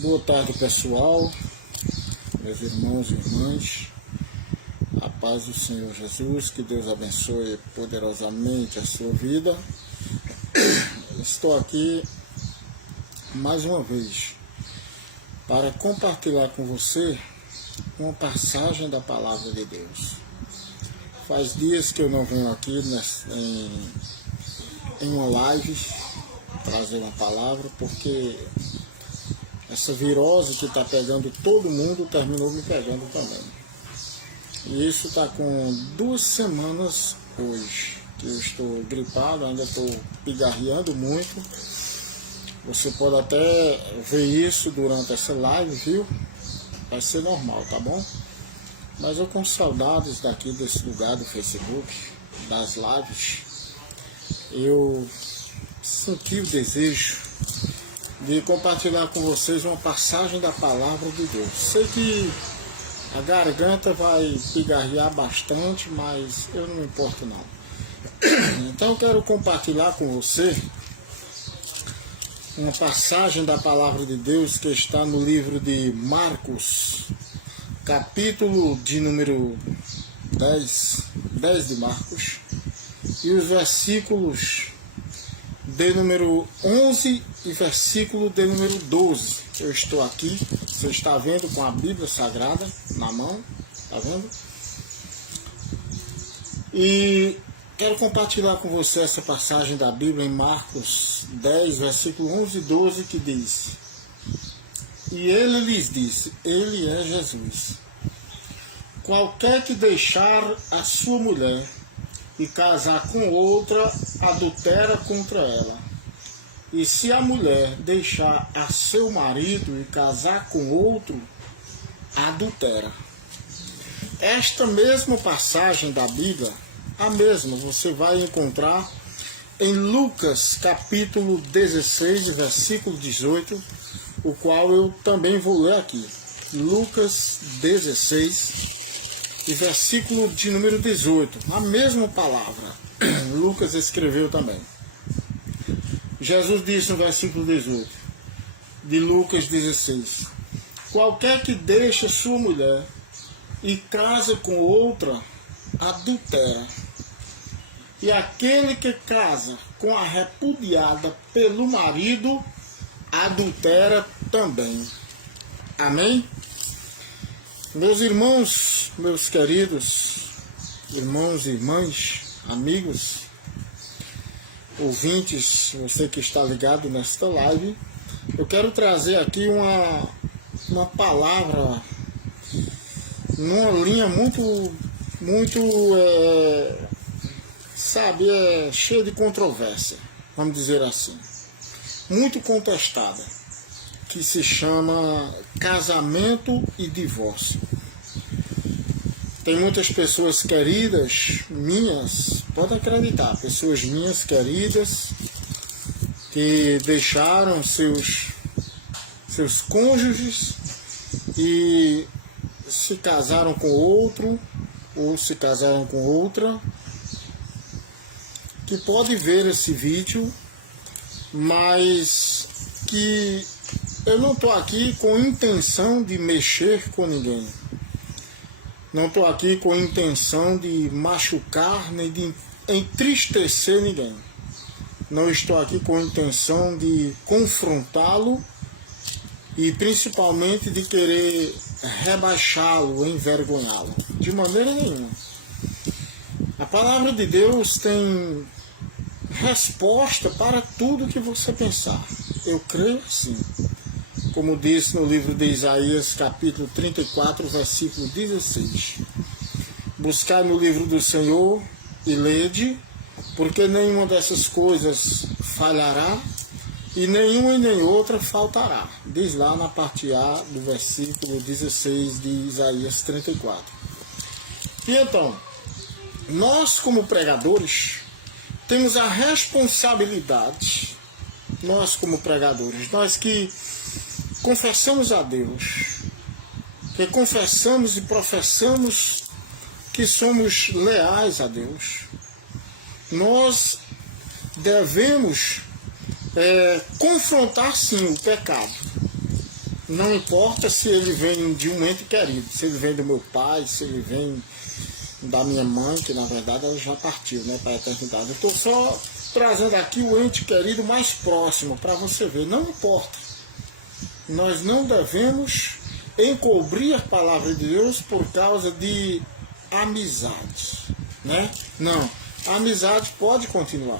Boa tarde, pessoal, meus irmãos e irmãs, a paz do Senhor Jesus, que Deus abençoe poderosamente a sua vida. Estou aqui mais uma vez para compartilhar com você uma passagem da Palavra de Deus. Faz dias que eu não venho aqui em uma live trazer uma palavra, porque essa virose que está pegando todo mundo terminou me pegando também. E isso está com 2 semanas hoje que eu estou gripado, ainda estou pigarreando muito. Você pode até ver isso durante essa live, viu? Vai ser normal, tá bom? Mas eu com saudades daqui desse lugar do Facebook, das lives, eu senti o desejo de compartilhar com vocês uma passagem da Palavra de Deus. Sei que a garganta vai pigarrear bastante, mas eu não me importo não. Então eu quero compartilhar com você uma passagem da Palavra de Deus que está no livro de Marcos, capítulo de número 10 de Marcos, e os versículos de número 11 e versículo de número 12. Eu estou aqui, você está vendo, com a Bíblia Sagrada na mão, está vendo? E quero compartilhar com você essa passagem da Bíblia em Marcos 10, versículo 11 e 12, que diz: E ele lhes disse, ele é Jesus: qualquer que deixar a sua mulher e casar com outra, adultera contra ela. E se a mulher deixar a seu marido e casar com outro, adultera. Esta mesma passagem da Bíblia, a mesma, você vai encontrar em Lucas capítulo 16, versículo 18, o qual eu também vou ler aqui. Lucas 16, e versículo de número 18, a mesma palavra. Lucas escreveu também. Jesus disse no versículo 18 de Lucas 16: qualquer que deixa sua mulher e casa com outra, adultera. E aquele que casa com a repudiada pelo marido, adultera também. Amém? Meus irmãos, meus queridos irmãos e irmãs, amigos, ouvintes, você que está ligado nesta live, eu quero trazer aqui uma palavra numa linha muito cheia de controvérsia, vamos dizer assim, muito contestada, que se chama casamento e divórcio. Tem muitas pessoas queridas minhas, pode acreditar, pessoas minhas queridas que deixaram seus cônjuges e se casaram com outro ou se casaram com outra, que pode ver esse vídeo, mas que eu não estou aqui com intenção de mexer com ninguém. Não estou aqui com intenção de machucar nem de entristecer ninguém. Não estou aqui com intenção de confrontá-lo e principalmente de querer rebaixá-lo, envergonhá-lo. De maneira nenhuma. A palavra de Deus tem resposta para tudo que você pensar. Eu creio assim. Como disse no livro de Isaías, capítulo 34, versículo 16. Buscai no livro do Senhor e lede, porque nenhuma dessas coisas falhará, e nenhuma e nem outra faltará. Diz lá na parte A do versículo 16 de Isaías 34. E então, nós como pregadores, temos a responsabilidade, nós como pregadores, nós que confessamos a Deus, que confessamos e professamos que somos leais a Deus, nós devemos confrontar sim o pecado, Não importa se ele vem de um ente querido, se ele vem do meu pai, se ele vem da minha mãe, que na verdade ela já partiu, né, para a eternidade. Eu estou só trazendo aqui o ente querido mais próximo para você ver. Não importa. Nós não devemos encobrir a palavra de Deus por causa de amizade, né? Não. A amizade pode continuar.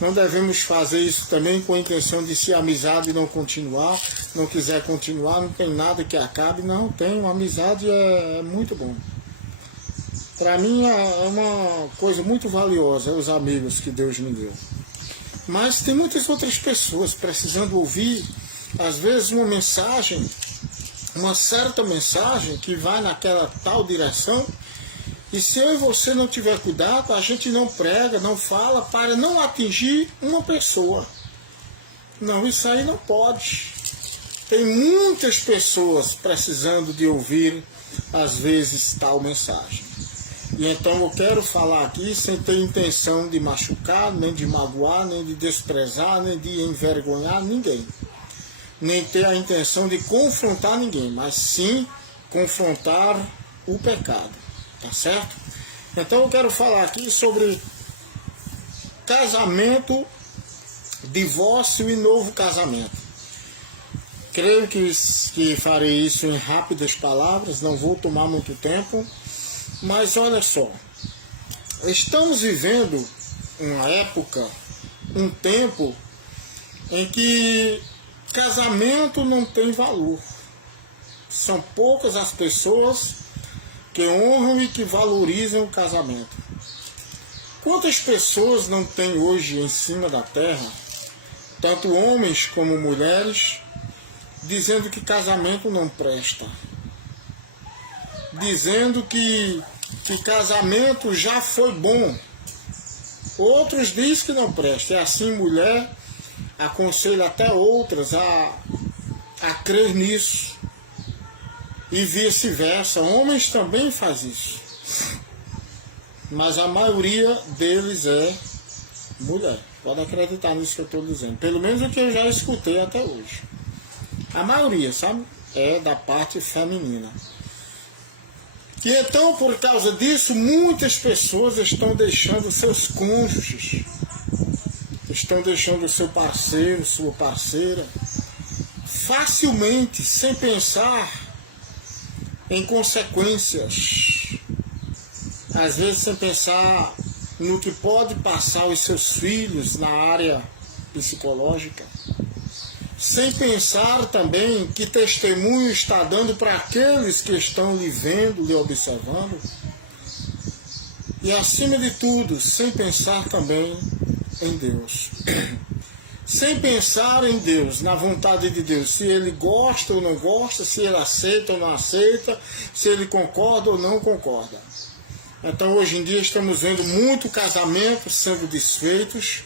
Não devemos fazer isso também com a intenção de se a amizade não continuar, não quiser continuar, não tem nada que acabe. Não, tem. Uma amizade é muito bom. Para mim é uma coisa muito valiosa, os amigos que Deus me deu. Mas tem muitas outras pessoas precisando ouvir, às vezes, uma mensagem, uma certa mensagem que vai naquela tal direção. E se eu e você não tiver cuidado, a gente não prega, não fala para não atingir uma pessoa. Não, isso aí não pode. Tem muitas pessoas precisando de ouvir, às vezes, tal mensagem. E então eu quero falar aqui sem ter intenção de machucar, nem de magoar, nem de desprezar, nem de envergonhar ninguém. Nem ter a intenção de confrontar ninguém, mas sim confrontar o pecado. Tá certo? Então eu quero falar aqui sobre casamento, divórcio e novo casamento. Creio que farei isso em rápidas palavras, não vou tomar muito tempo, mas olha só, estamos vivendo uma época, um tempo em que casamento não tem valor. São poucas as pessoas que honram e que valorizam o casamento. Quantas pessoas não tem hoje em cima da terra, tanto homens como mulheres, dizendo que casamento não presta, dizendo que casamento já foi bom. Outros dizem que não presta. E assim mulher aconselha até outras a crer nisso. E vice-versa, homens também fazem isso. Mas a maioria deles é mulher. Pode acreditar nisso que eu estou dizendo. Pelo menos o que eu já escutei até hoje. A maioria, sabe? É da parte feminina. E então, por causa disso, muitas pessoas estão deixando seus cônjuges. Estão deixando seu parceiro, sua parceira. Facilmente, sem pensar em consequências, às vezes sem pensar no que pode passar os seus filhos na área psicológica, sem pensar também que testemunho está dando para aqueles que estão lhe vendo, lhe observando, e acima de tudo, sem pensar também em Deus. Sem pensar em Deus, na vontade de Deus, se ele gosta ou não gosta, se ele aceita ou não aceita, se ele concorda ou não concorda. Então hoje em dia estamos vendo muito casamento sendo desfeitos,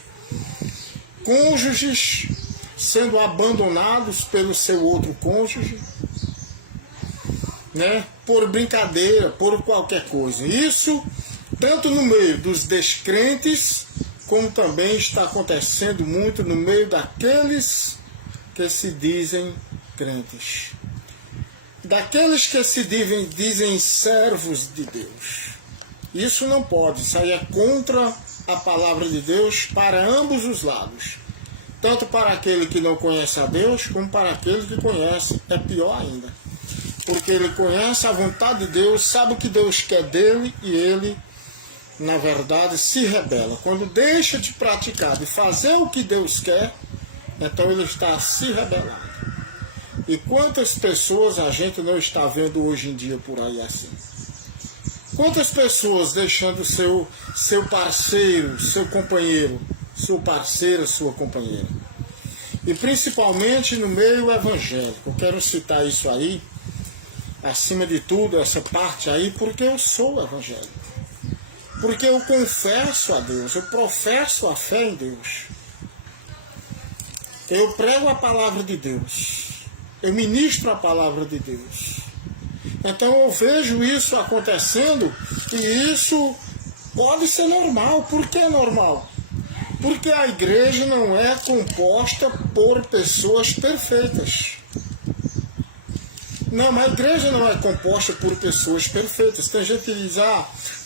cônjuges sendo abandonados pelo seu outro cônjuge, né, por brincadeira, por qualquer coisa. Isso tanto no meio dos descrentes, como também está acontecendo muito no meio daqueles que se dizem crentes. Daqueles que se dizem servos de Deus. Isso não pode, isso aí é contra a palavra de Deus para ambos os lados. Tanto para aquele que não conhece a Deus, como para aquele que conhece. É pior ainda. Porque ele conhece a vontade de Deus, sabe o que Deus quer dele e ele, na verdade, se rebela. Quando deixa de praticar, de fazer o que Deus quer, então ele está se rebelando. E quantas pessoas a gente não está vendo hoje em dia por aí assim? Quantas pessoas deixando seu parceiro, seu companheiro, sua parceira, sua companheira? E principalmente no meio evangélico. Eu quero citar isso aí, acima de tudo, essa parte aí, porque eu sou evangélico. Porque eu confesso a Deus, eu professo a fé em Deus. Eu prego a palavra de Deus. Eu ministro a palavra de Deus. Então eu vejo isso acontecendo e isso pode ser normal. Por que é normal? Porque a igreja não é composta por pessoas perfeitas. Não, mas a igreja não é composta por pessoas perfeitas. Tem gente que diz,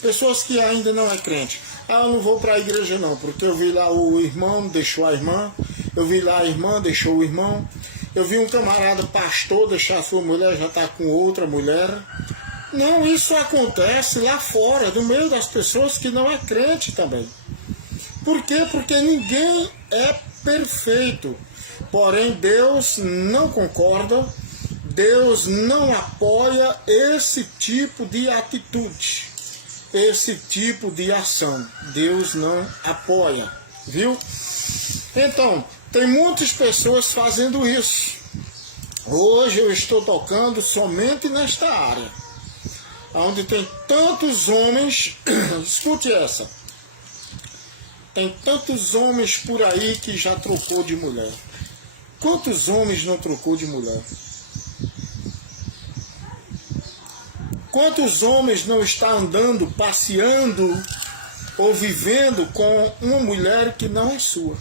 pessoas que ainda não é crente. Eu não vou para a igreja não, porque eu vi lá o irmão, deixou a irmã. Eu vi lá a irmã, deixou o irmão. Eu vi um camarada pastor deixar a sua mulher, já está com outra mulher. Não, isso acontece lá fora, no meio das pessoas que não é crente também. Por quê? Porque ninguém é perfeito. Porém, Deus não concorda, Deus não apoia esse tipo de atitude, esse tipo de ação. Deus não apoia, viu? Então, tem muitas pessoas fazendo isso. Hoje eu estou tocando somente nesta área, onde tem tantos homens, escute essa, tem tantos homens por aí que já trocou de mulher. Quantos homens não trocou de mulher? Quantos homens não estão andando, passeando ou vivendo com uma mulher que não é sua?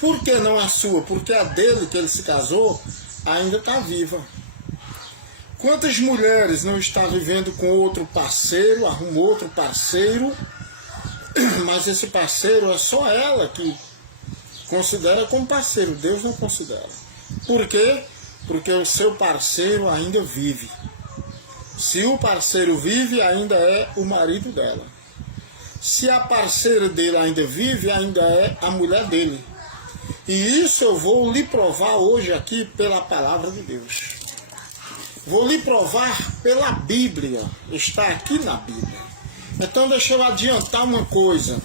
Por que não é sua? Porque a dele, que ele se casou, ainda está viva. Quantas mulheres não estão vivendo com outro parceiro, arrumou outro parceiro, mas esse parceiro é só ela que considera como parceiro, Deus não considera. Por quê? Porque o seu parceiro ainda vive. Se o parceiro vive, ainda é o marido dela. Se a parceira dele ainda vive, ainda é a mulher dele. E isso eu vou lhe provar hoje aqui pela palavra de Deus. Vou lhe provar pela Bíblia. Está aqui na Bíblia. Então deixa eu adiantar uma coisa.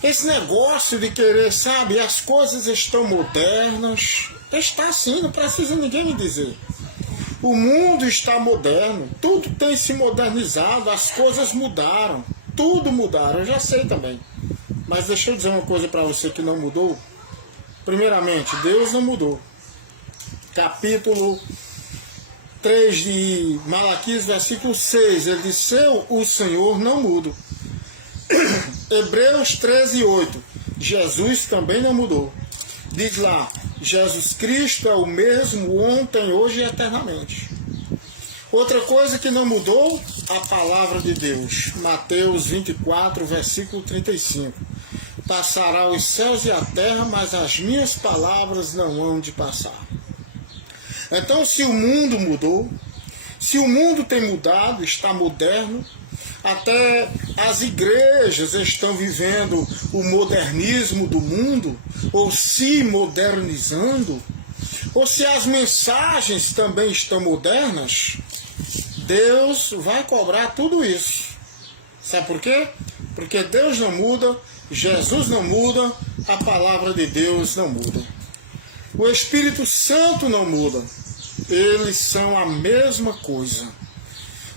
Esse negócio de querer, sabe, as coisas estão modernas. Está assim, não precisa ninguém me dizer. O mundo está moderno, tudo tem se modernizado, as coisas mudaram, tudo mudaram, eu já sei também. Mas deixa eu dizer uma coisa para você que não mudou. Primeiramente, Deus não mudou. Capítulo 3 de Malaquias, versículo 6, ele diz, o Senhor não muda. Hebreus 13:8, Jesus também não mudou. Diz lá, Jesus Cristo é o mesmo ontem, hoje e eternamente. Outra coisa que não mudou, a palavra de Deus. Mateus 24, versículo 35. Passará os céus e a terra, mas as minhas palavras não hão de passar. Então, se o mundo mudou, se o mundo tem mudado, está moderno, até as igrejas estão vivendo o modernismo do mundo, ou se modernizando, ou se as mensagens também estão modernas, Deus vai cobrar tudo isso. Sabe por quê? Porque Deus não muda, Jesus não muda, a palavra de Deus não muda. O Espírito Santo não muda. Eles são a mesma coisa.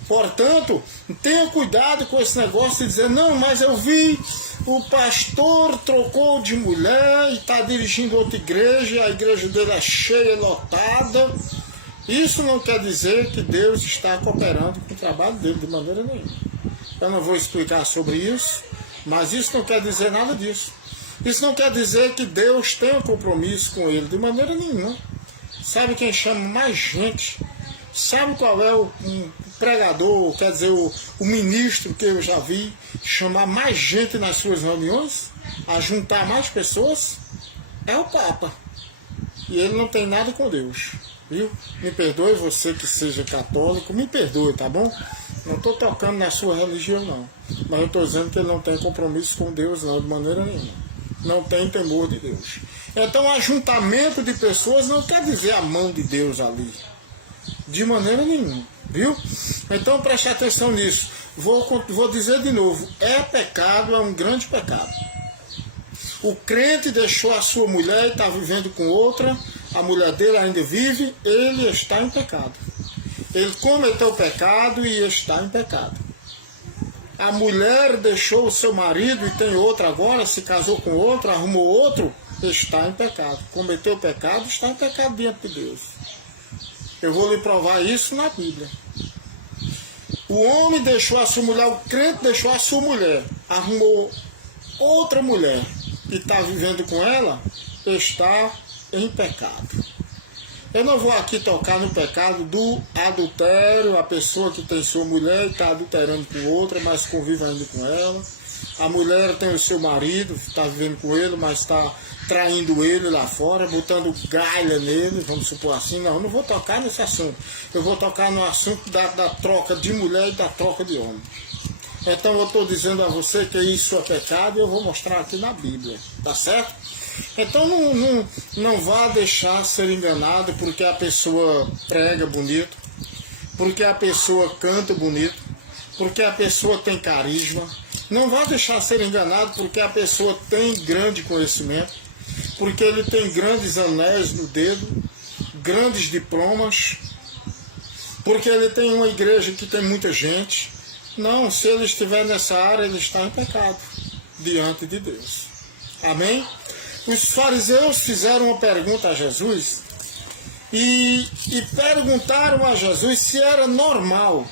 Portanto, tenha cuidado com esse negócio de dizer, não, mas eu vi o pastor trocou de mulher e está dirigindo outra igreja, e a igreja dele é cheia, lotada. Isso não quer dizer que Deus está cooperando com o trabalho dele de maneira nenhuma. Eu não vou explicar sobre isso, mas isso não quer dizer nada disso. Isso não quer dizer que Deus tem um compromisso com ele de maneira nenhuma. Sabe quem chama mais gente? Sabe qual é o pregador, quer dizer, o ministro que eu já vi chamar mais gente nas suas reuniões, a juntar mais pessoas? É o Papa. E ele não tem nada com Deus, viu? Me perdoe você que seja católico, me perdoe, tá bom? Não estou tocando na sua religião, não. Mas eu estou dizendo que ele não tem compromisso com Deus, não, de maneira nenhuma. Não tem temor de Deus. Então, ajuntamento de pessoas não quer dizer a mão de Deus ali. De maneira nenhuma, viu? Então, preste atenção nisso. Vou dizer de novo. É pecado, é um grande pecado. O crente deixou a sua mulher e está vivendo com outra. A mulher dele ainda vive, ele está em pecado. Ele cometeu pecado e está em pecado. A mulher deixou o seu marido e tem outro agora, se casou com outro, arrumou outro, está em pecado. Cometeu pecado, está em pecado diante de Deus. Eu vou lhe provar isso na Bíblia. O homem deixou a sua mulher, o crente deixou a sua mulher, arrumou outra mulher e está vivendo com ela, está em pecado. Eu não vou aqui tocar no pecado do adultério, a pessoa que tem sua mulher e está adulterando com outra, mas convive ainda com ela. A mulher tem o seu marido, está vivendo com ele, mas está traindo ele lá fora, botando galha nele, vamos supor assim. Não, eu não vou tocar nesse assunto. Eu vou tocar no assunto da troca de mulher e da troca de homem. Então eu estou dizendo a você que isso é pecado e eu vou mostrar aqui na Bíblia, tá certo? Então não vá deixar ser enganado porque a pessoa prega bonito, porque a pessoa canta bonito, porque a pessoa tem carisma. Não vá deixar ser enganado porque a pessoa tem grande conhecimento, porque ele tem grandes anéis no dedo, grandes diplomas, porque ele tem uma igreja que tem muita gente. Não, se ele estiver nessa área, ele está em pecado diante de Deus. Amém? Os fariseus fizeram uma pergunta a Jesus e perguntaram a Jesus se era normal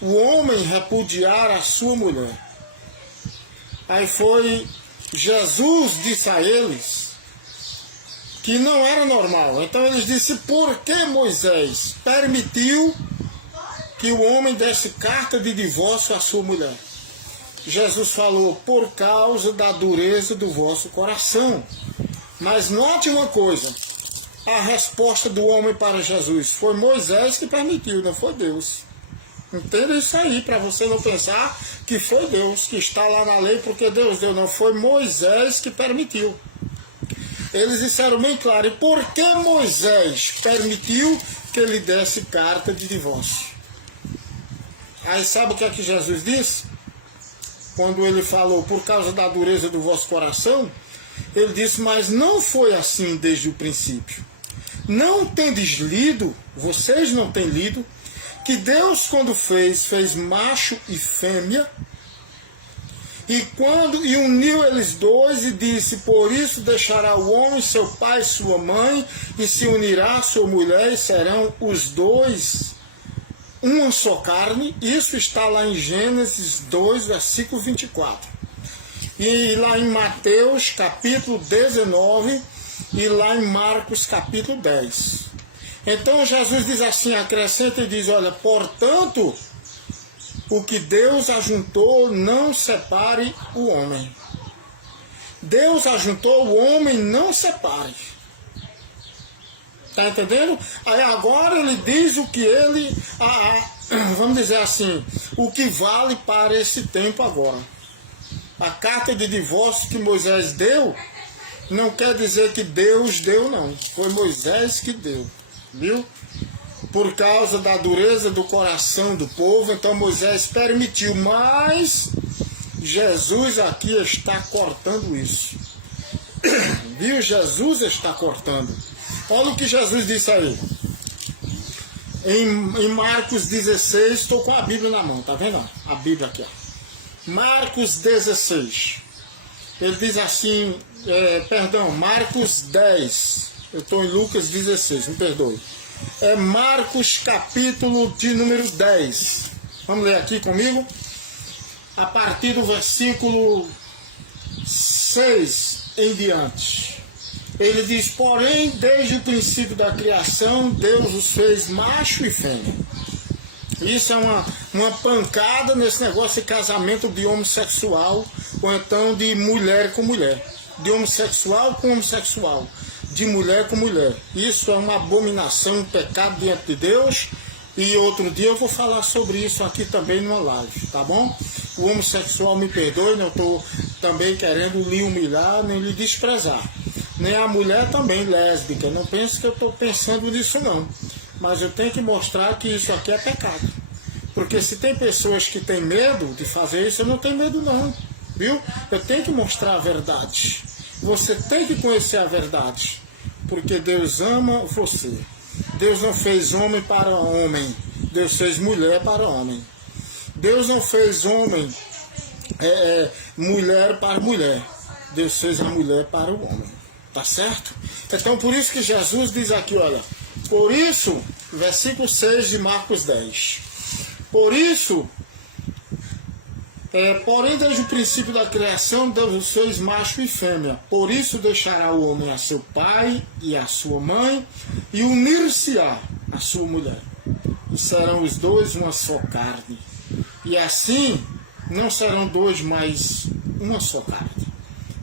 o homem repudiar a sua mulher. Aí Jesus disse a eles que não era normal. Então eles disseram, por que Moisés permitiu que o homem desse carta de divórcio à sua mulher? Jesus falou, por causa da dureza do vosso coração. Mas note uma coisa, a resposta do homem para Jesus foi Moisés que permitiu, não foi Deus. Entenda isso aí, para você não pensar que foi Deus que está lá na lei, porque Deus deu, não, foi Moisés que permitiu. Eles disseram bem claro, e por que Moisés permitiu que ele desse carta de divórcio? Aí sabe o que é que Jesus disse? Quando ele falou, por causa da dureza do vosso coração, ele disse, mas não foi assim desde o princípio. Não tendes lido, vocês não têm lido, que Deus quando fez macho e fêmea, e uniu eles dois e disse, por isso deixará o homem seu pai e sua mãe, e se unirá a sua mulher, e serão os dois uma só carne. Isso está lá em Gênesis 2, versículo 24. E lá em Mateus, capítulo 19, e lá em Marcos, capítulo 10. Então Jesus diz assim, acrescenta e diz, olha, portanto, o que Deus ajuntou, não separe o homem. Deus ajuntou, o homem não separe. Está entendendo? Aí agora ele diz o que ele, vamos dizer assim, o que vale para esse tempo agora. A carta de divórcio que Moisés deu, não quer dizer que Deus deu, não. Foi Moisés que deu, viu? Por causa da dureza do coração do povo, então Moisés permitiu, mas Jesus aqui está cortando isso. Viu? Jesus está cortando. Olha o que Jesus disse aí. Em Marcos 16, estou com a Bíblia na mão, tá vendo? A Bíblia aqui, ó. Marcos 16. Ele diz assim, Marcos 10. Eu estou em Lucas 16, me perdoe. É Marcos capítulo de número 10. Vamos ler aqui comigo? A partir do versículo 6 em diante. Ele diz, porém, desde o princípio da criação, Deus os fez macho e fêmea. Isso é uma pancada nesse negócio de casamento de homossexual, ou então de mulher com mulher. De homossexual com homossexual. De mulher com mulher. Isso é uma abominação, um pecado diante de Deus. E outro dia eu vou falar sobre isso aqui também numa live, tá bom? O homossexual me perdoe, não estou também querendo lhe humilhar, nem lhe desprezar. Nem a mulher também lésbica, não pense que eu estou pensando nisso não. Mas eu tenho que mostrar que isso aqui é pecado. Porque se tem pessoas que têm medo de fazer isso, eu não tenho medo não, viu? Eu tenho que mostrar a verdade. Você tem que conhecer a verdade. Porque Deus ama você. Deus não fez homem para homem. Deus fez mulher para homem. Deus não fez homem, mulher para mulher. Deus fez a mulher para o homem. Tá certo? Então por isso que Jesus diz aqui, olha. Por isso, versículo 6 de Marcos 10. Por isso, Porém, desde o princípio da criação, Deus os fez macho e fêmea. Por isso deixará o homem a seu pai e a sua mãe, e unir-se-á a sua mulher. E serão os dois uma só carne. E assim, não serão dois, mas uma só carne.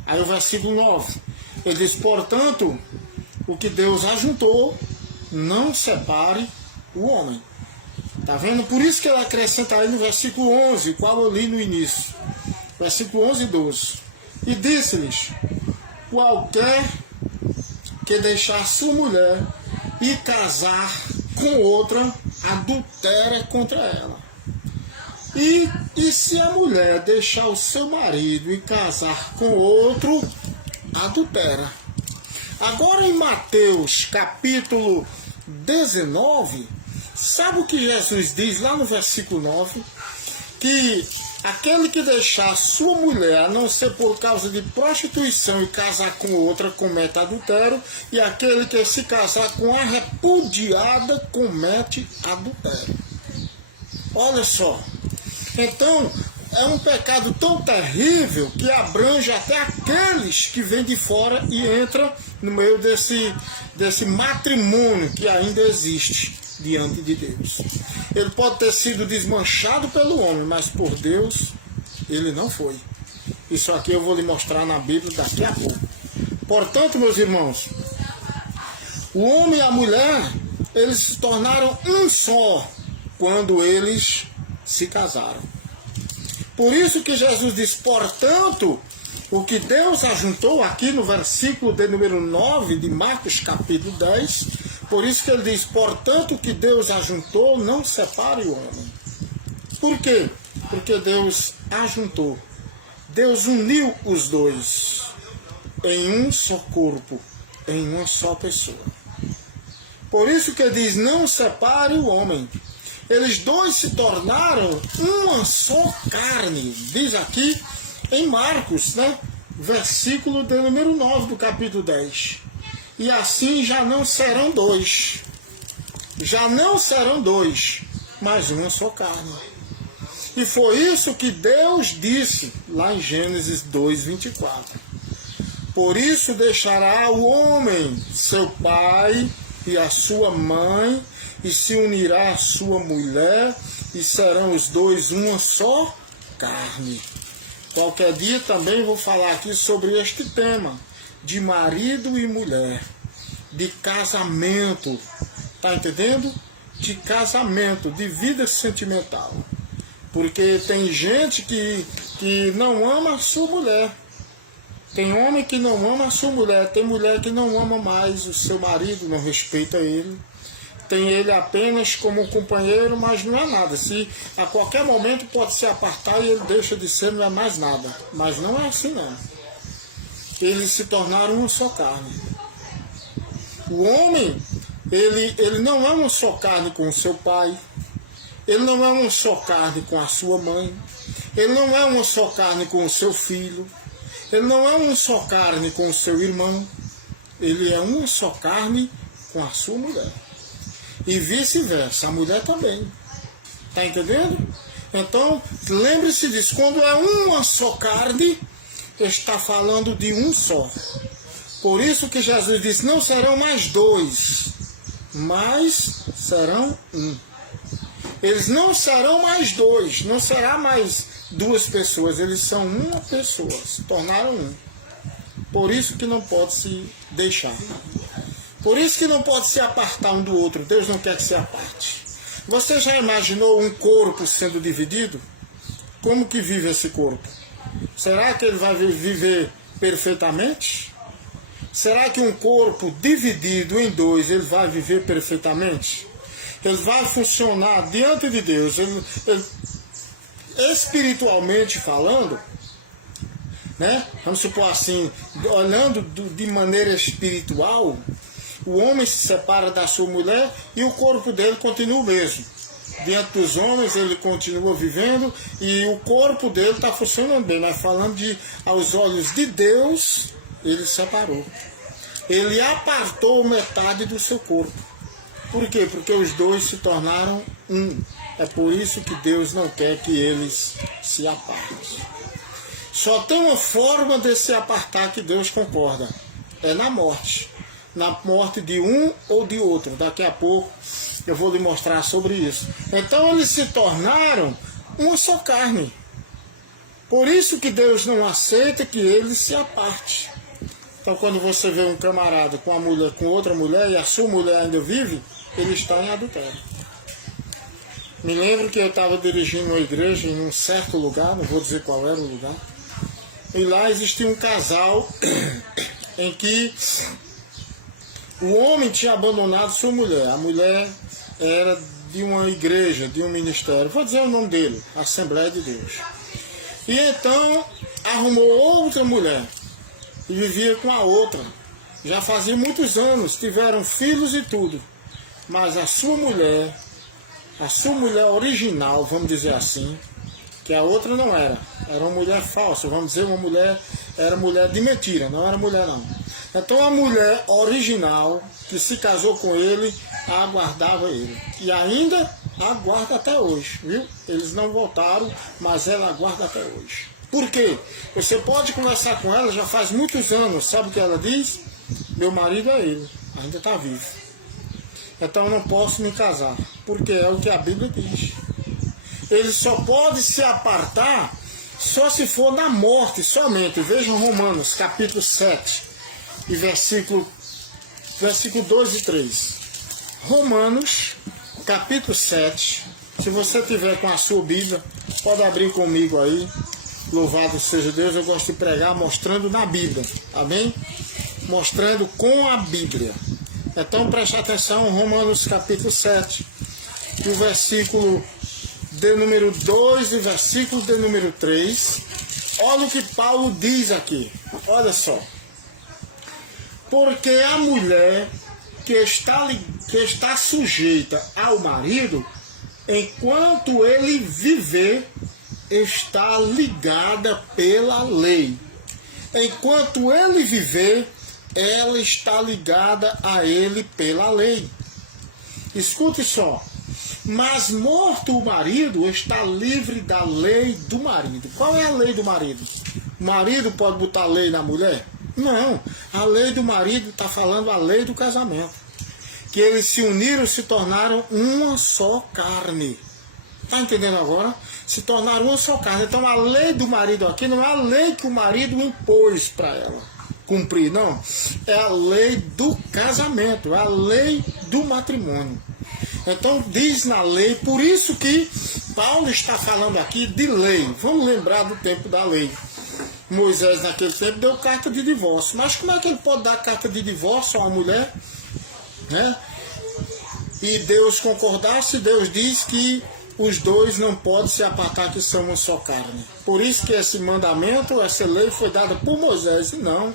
Aí o versículo 9, ele diz, portanto, o que Deus ajuntou, não separe o homem. Está vendo? Por isso que ele acrescenta aí no versículo 11, qual eu li no início. Versículo 11 e 12. E disse-lhes, qualquer que deixar sua mulher e casar com outra, adultera contra ela. E se a mulher deixar o seu marido e casar com outro, adultera. Agora em Mateus capítulo 19, sabe o que Jesus diz lá no versículo 9? Que aquele que deixar sua mulher, a não ser por causa de prostituição, e casar com outra, comete adultério, e aquele que se casar com a repudiada, comete adultério. Olha só. Então, é um pecado tão terrível que abrange até aqueles que vêm de fora e entram no meio desse matrimônio que ainda existe diante de Deus. Ele pode ter sido desmanchado pelo homem, mas por Deus ele não foi. Isso aqui eu vou lhe mostrar na Bíblia daqui a pouco. Portanto, meus irmãos, o homem e a mulher, eles se tornaram um só quando eles se casaram. Por isso que Jesus diz, portanto, o que Deus ajuntou aqui no versículo de número 9 de Marcos capítulo 10, por isso que ele diz, portanto, o que Deus ajuntou, não separe o homem. Por quê? Porque Deus ajuntou. Deus uniu os dois em um só corpo, em uma só pessoa. Por isso que ele diz, não separe o homem. Eles dois se tornaram uma só carne, diz aqui em Marcos, né? Versículo de número 9 do capítulo 10. E assim já não serão dois. Já não serão dois, mas uma só carne. E foi isso que Deus disse lá em Gênesis 2:24. Por isso deixará o homem seu pai e a sua mãe, e se unirá a sua mulher, e serão os dois uma só carne. Qualquer dia também vou falar aqui sobre este tema, de marido e mulher, de casamento, tá entendendo? De casamento, de vida sentimental. Porque tem gente que não ama a sua mulher. Tem homem que não ama a sua mulher, tem mulher que não ama mais o seu marido, não respeita ele. Tem ele apenas como um companheiro, mas não é nada. Se a qualquer momento pode se apartar e ele deixa de ser, não é mais nada. Mas não é assim não. Eles se tornaram uma só carne. O homem, ele não é uma só carne com o seu pai. Ele não é uma só carne com a sua mãe. Ele não é uma só carne com o seu filho. Ele não é uma só carne com o seu irmão. Ele é uma só carne com a sua mulher. E vice-versa, a mulher também. Está entendendo? Então, lembre-se disso. Quando é uma só carne, está falando de um só. Por isso que Jesus disse, não serão mais dois, mas serão um. Eles não serão mais dois, não será mais duas pessoas, eles são uma pessoa, se tornaram um. Por isso que não pode se deixar. Por isso que não pode se apartar um do outro. Deus não quer que se aparte. Você já imaginou um corpo sendo dividido? Como que vive esse corpo? Será que ele vai viver perfeitamente? Será que um corpo dividido em dois, ele vai viver perfeitamente? Ele vai funcionar diante de Deus. Espiritualmente falando, né? Vamos supor assim, olhando de maneira espiritual, o homem se separa da sua mulher e o corpo dele continua o mesmo. Diante dos homens ele continua vivendo e o corpo dele está funcionando bem. Mas falando aos olhos de Deus, ele separou. Ele apartou metade do seu corpo. Por quê? Porque os dois se tornaram um. É por isso que Deus não quer que eles se apartem. Só tem uma forma de se apartar que Deus concorda. É na morte. Na morte de um ou de outro. Daqui a pouco eu vou lhe mostrar sobre isso. Então eles se tornaram uma só carne. Por isso que Deus não aceita que eles se apartem. Então quando você vê um camarada com, com outra mulher e a sua mulher ainda vive, ele está em adultério. Me lembro que eu estava dirigindo uma igreja em um certo lugar, não vou dizer qual era o lugar, e lá existia um casal em que o homem tinha abandonado sua mulher. A mulher era de uma igreja, de um ministério, vou dizer o nome dele, Assembleia de Deus. E então arrumou outra mulher e vivia com a outra. Já fazia muitos anos, tiveram filhos e tudo. Mas a sua mulher original, vamos dizer assim, que a outra não era uma mulher falsa, vamos dizer, era mulher de mentira, não era mulher não. Então a mulher original, que se casou com ele, aguardava ele. E ainda aguarda até hoje, viu? Eles não voltaram, mas ela aguarda até hoje. Por quê? Você pode conversar com ela, já faz muitos anos, sabe o que ela diz? Meu marido é ele, ainda está vivo. Então eu não posso me casar, porque é o que a Bíblia diz. Ele só pode se apartar só se for na morte, somente. Vejam Romanos, capítulo 7, e versículo 2 e 3. Romanos, capítulo 7. Se você tiver com a sua Bíblia, pode abrir comigo aí. Louvado seja Deus, eu gosto de pregar mostrando na Bíblia, amém? Mostrando com a Bíblia. Então preste atenção, Romanos capítulo 7, e o versículo de número 2 e versículo de número 3. Olha o que Paulo diz aqui, olha só. Porque a mulher que está sujeita ao marido, enquanto ele viver, está ligada pela lei. Enquanto ele viver, ela está ligada a ele pela lei. Escute só. Mas morto o marido, está livre da lei do marido. Qual é a lei do marido? O marido pode botar lei na mulher? Não. A lei do marido está falando a lei do casamento. Que eles se uniram, se tornaram uma só carne. Está entendendo agora? Se tornaram uma só carne. Então a lei do marido aqui não é a lei que o marido impôs para ela cumprir, não. É a lei do casamento, é a lei do matrimônio. Então diz na lei, por isso que Paulo está falando aqui de lei. Vamos lembrar do tempo da lei. Moisés naquele tempo deu carta de divórcio. Mas como é que ele pode dar carta de divórcio a uma mulher? Né? E Deus concordasse, Deus diz que os dois não podem se apartar, que são uma só carne. Por isso que esse mandamento, essa lei foi dada por Moisés e não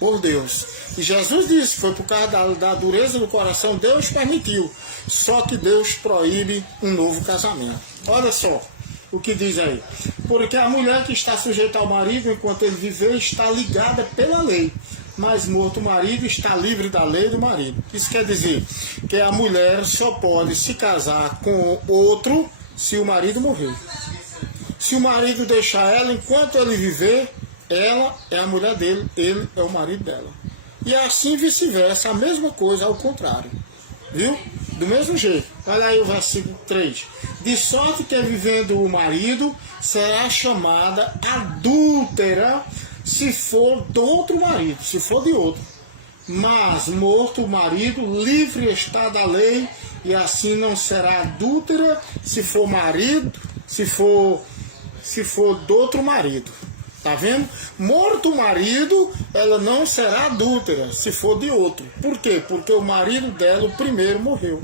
por Deus. E Jesus disse, foi por causa da dureza do coração, Deus permitiu. Só que Deus proíbe um novo casamento. Olha só o que diz aí. Porque a mulher que está sujeita ao marido, enquanto ele viver, está ligada pela lei. Mas morto o marido, está livre da lei do marido. Isso quer dizer que a mulher só pode se casar com outro se o marido morrer. Se o marido deixar ela, enquanto ele viver, ela é a mulher dele, ele é o marido dela. E assim vice-versa, a mesma coisa ao contrário. Viu? Do mesmo jeito. Olha aí o versículo 3. De sorte que vivendo o marido, será chamada adúltera se for do outro marido, se for de outro. Mas morto o marido, livre está da lei, e assim não será adúltera se for marido, se for do outro marido. Tá vendo? Morto o marido, ela não será adúltera se for de outro. Por quê? Porque o marido dela, o primeiro, morreu.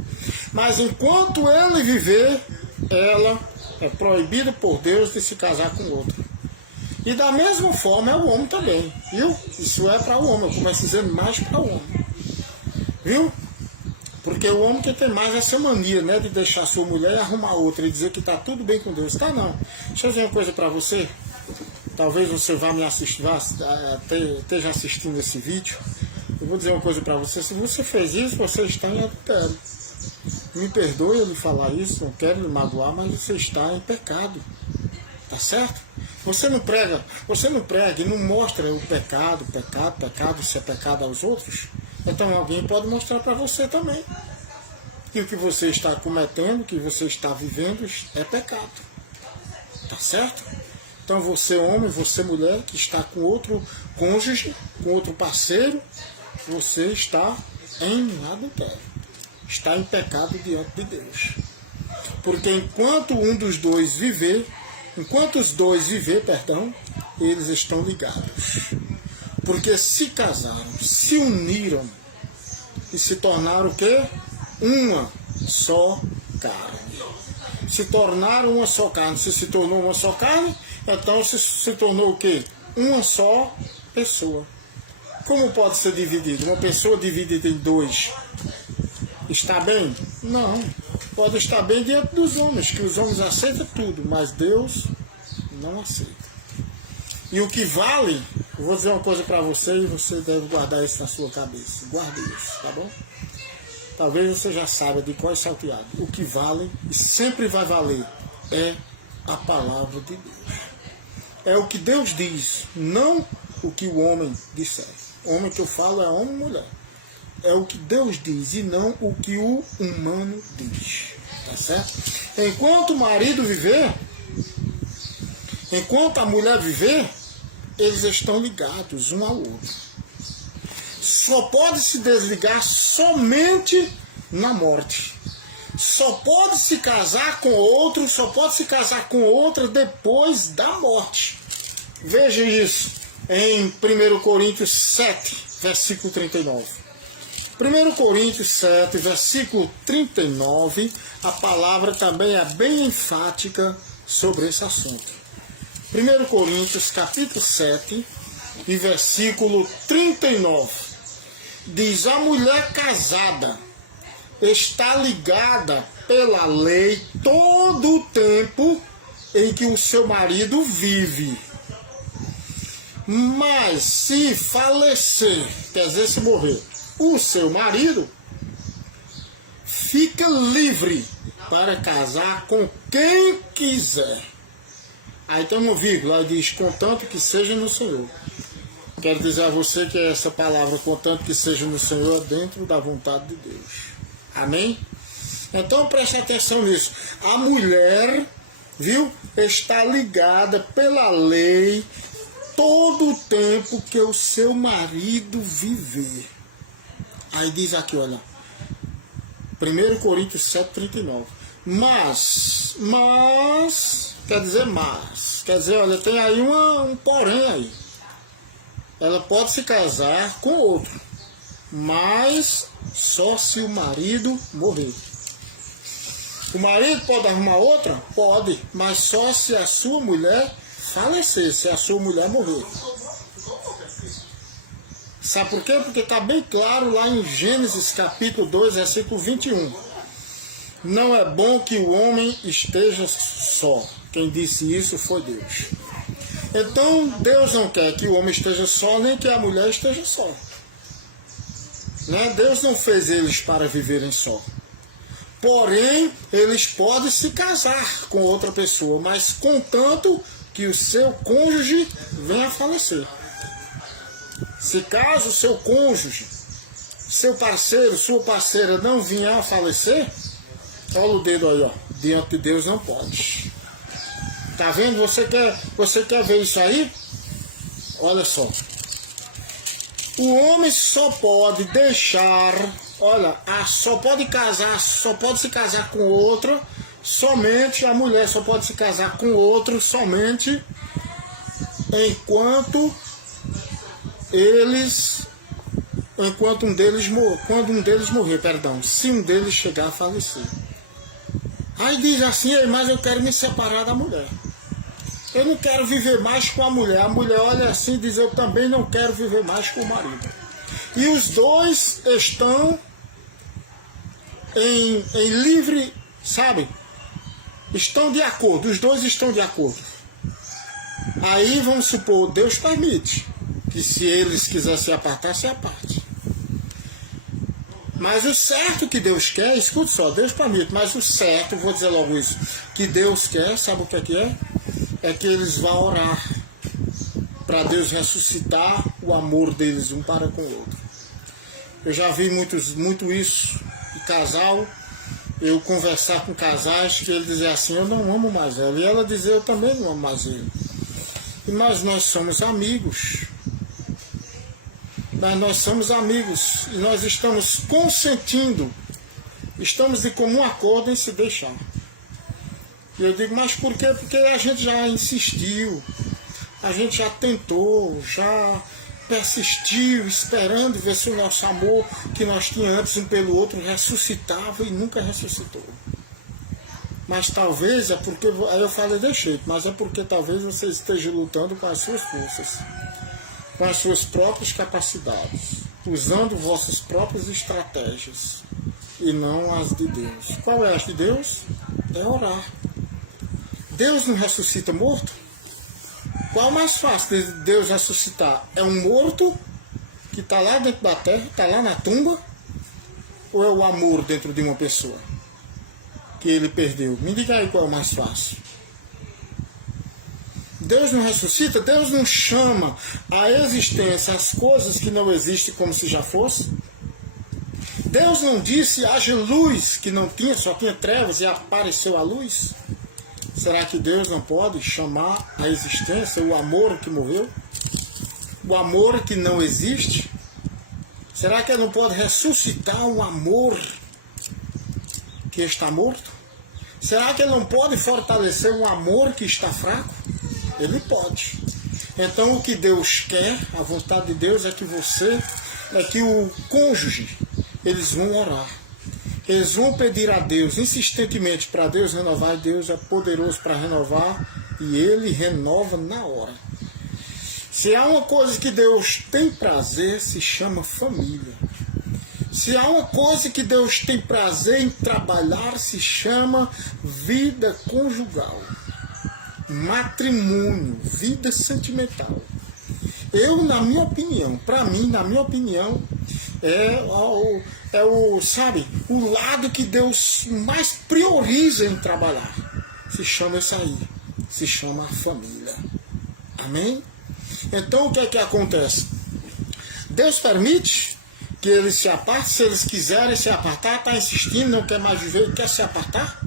Mas enquanto ele viver, ela é proibida por Deus de se casar com outro. E da mesma forma é o homem também, viu? Isso é para o homem, eu começo dizendo mais para o homem. Viu? Porque o homem que tem mais essa mania, né, de deixar sua mulher e arrumar outra e dizer que está tudo bem com Deus. Tá não. Deixa eu dizer uma coisa para você. Talvez você vá me assistir, esteja assistindo esse vídeo. Eu vou dizer uma coisa para você. Se você fez isso, você está em adultério. Me perdoe eu lhe falar isso, não quero lhe magoar, mas você está em pecado. Tá certo? Você não prega e não mostra o pecado, se é pecado aos outros. Então alguém pode mostrar para você também que o que você está cometendo, o que você está vivendo é pecado. Tá certo? Então você homem, você mulher que está com outro cônjuge, com outro parceiro, você está em adultério. Está em pecado diante de Deus. Porque enquanto os dois viver, eles estão ligados. Porque se casaram, se uniram e se tornaram o quê? Uma só carne. Se tornaram uma só carne. Se tornou uma só carne, então se tornou o quê? Uma só pessoa. Como pode ser dividido? Uma pessoa dividida em dois está bem? Não. Pode estar bem diante dos homens, que os homens aceitam tudo, mas Deus não aceita. E o que vale, eu vou dizer uma coisa para você e você deve guardar isso na sua cabeça. Guarde isso, tá bom? Talvez você já saiba de qual é salteado. O que vale e sempre vai valer é a palavra de Deus. É o que Deus diz, não o que o homem disser. Homem que eu falo é homem e mulher. É o que Deus diz e não o que o humano diz. Tá certo? Enquanto o marido viver, enquanto a mulher viver, eles estão ligados um ao outro. Só pode se desligar somente na morte. Só pode se casar com outro, só pode se casar com outra depois da morte. Veja isso em 1 Coríntios 7, versículo 39. 1 Coríntios 7, versículo 39, a palavra também é bem enfática sobre esse assunto. 1 Coríntios, capítulo 7, e versículo 39, diz: a mulher casada está ligada pela lei todo o tempo em que o seu marido vive. Mas se falecer, quer dizer, se morrer, o seu marido fica livre para casar com quem quiser. Aí tem uma vírgula, aí diz, contanto que seja no Senhor. Quero dizer a você que essa palavra, contanto que seja no Senhor, é dentro da vontade de Deus. Amém? Então preste atenção nisso. A mulher, viu, está ligada pela lei todo o tempo que o seu marido viver. Aí diz aqui, olha, 1 Coríntios 7, 39. Mas, quer dizer, olha, tem aí um porém aí. Ela pode se casar com outro, mas só se o marido morrer. O marido pode arrumar outra? Pode, mas só se a sua mulher falecer, se a sua mulher morrer. Sabe por quê? Porque está bem claro lá em Gênesis capítulo 2, versículo 21. Não é bom que o homem esteja só. Quem disse isso foi Deus. Então Deus não quer que o homem esteja só, nem que a mulher esteja só. Né? Deus não fez eles para viverem só. Porém, eles podem se casar com outra pessoa, mas contanto que o seu cônjuge venha a falecer. Se caso o seu cônjuge, seu parceiro, sua parceira não vier a falecer, olha o dedo aí, ó, diante de Deus não pode. Tá vendo? Você quer ver isso aí? Olha só. O homem só pode deixar, olha, só pode se casar com outra, somente a mulher só pode se casar com outro somente quando um deles morrer, se um deles chegar a falecer. Aí diz assim, mas eu quero me separar da mulher. Eu não quero viver mais com a mulher. A mulher olha assim e diz, eu também não quero viver mais com o marido. E os dois estão em livre, sabe? Estão de acordo, os dois estão de acordo. Aí vamos supor, Deus permite que se eles quiserem se apartar, se aparte. Mas o certo que Deus quer, escute só, Deus permite, mas o certo, vou dizer logo isso, que Deus quer, sabe o que é que é? É que eles vão orar para Deus ressuscitar o amor deles um para com o outro. Eu já vi muito isso de casal, eu conversar com casais que ele dizia assim, eu não amo mais ela, e ela dizia, eu também não amo mais ele. Mas nós somos amigos. Mas nós somos amigos e nós estamos consentindo, estamos de comum acordo em se deixar. E eu digo, mas por quê? Porque a gente já insistiu, a gente já tentou, já persistiu, esperando ver se o nosso amor que nós tínhamos antes um pelo outro ressuscitava e nunca ressuscitou. Mas talvez é porque, aí eu falei, deixei, mas é porque talvez você esteja lutando com as suas forças, com as suas próprias capacidades, usando vossas próprias estratégias e não as de Deus. Qual é as de Deus? É orar. Deus não ressuscita morto? Qual é o mais fácil de Deus ressuscitar? É um morto que está lá dentro da terra, está lá na tumba? Ou é o amor dentro de uma pessoa que ele perdeu? Me diga aí qual é o mais fácil. Deus não ressuscita, Deus não chama à existência as coisas que não existem como se já fosse. Deus não disse haja luz, que não tinha, só tinha trevas e apareceu a luz. Será que Deus não pode chamar à existência o amor que morreu? O amor que não existe? Será que ele não pode ressuscitar o amor que está morto? Será que ele não pode fortalecer um amor que está fraco? Ele pode. Então o que Deus quer, a vontade de Deus é que você, é que o cônjuge, eles vão orar. Eles vão pedir a Deus insistentemente para Deus renovar, e Deus é poderoso para renovar e Ele renova na hora. Se há uma coisa que Deus tem prazer, se chama família. Se há uma coisa que Deus tem prazer em trabalhar, se chama vida conjugal, matrimônio, vida sentimental. Eu, na minha opinião, para mim, na minha opinião, sabe, o lado que Deus mais prioriza em trabalhar. Se chama isso aí, se chama a família. Amém? Então o que é que acontece? Deus permite que eles se apartem, se eles quiserem se apartar, está insistindo, não quer mais viver, quer se apartar?